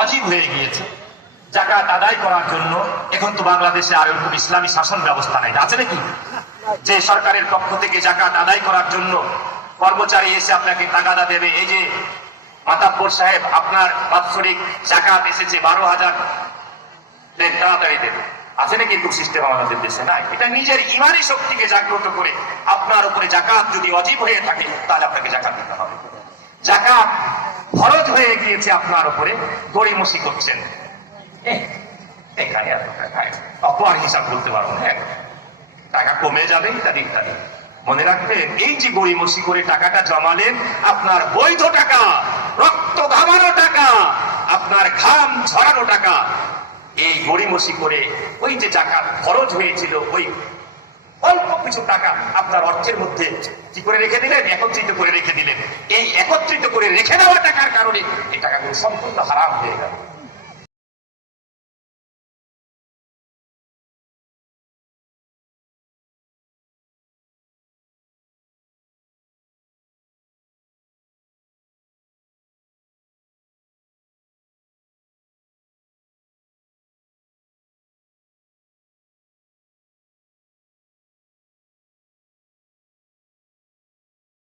অজীব হয়ে গিয়েছে। জাকাত আদায় করার জন্য এখন তো বাংলাদেশে আর এরকম ইসলামী শাসন ব্যবস্থা নাই, আছে নাকি? যে সরকারের পক্ষ থেকে জাকাত আদায় করার জন্য কর্মচারী এসে আপনাকে তাগাদা দেবে, এই যে মাতাব্বর সাহেব আপনার বাৎসরিক জাকাত এসেছে 12,000, তাড়াতাড়ি দেবে, আছে না? কিন্তু সিস্টেম আমাদের দেশে নাই। এটা নিজের ইমানি শক্তিকে জাগ্রত করে আপনার উপরে জাকাত যদি অজীব হয়ে থাকে তাহলে আপনাকে জাকাত দিতে হবে। জাকাত ফরজ হয়ে গিয়েছে আপনার উপরে, গড়িমসি করছেন, এখানে এত টাকা অপর হিসাব করতে পারবো না, টাকা কমে যাবে ইত্যাদি ইত্যাদি। মনে রাখবেন, এই যে গড়িমসি করে টাকাটা জমালেন, আপনার বৈধ টাকা, রক্ত ঘামানো টাকা, আপনার ঘাম ঝরানো টাকা, এই গড়িমসি করে ওই যে জাকাত খরচ হয়েছিল ওই অল্প কিছু টাকা আপনার অর্থের মধ্যে কি করে রেখে দিলেন? একত্রিত করে রেখে দিলেন। এই একত্রিত করে রেখে দেওয়া টাকার কারণে এই টাকাগুলো সম্পূর্ণ হারাম হয়ে গেল।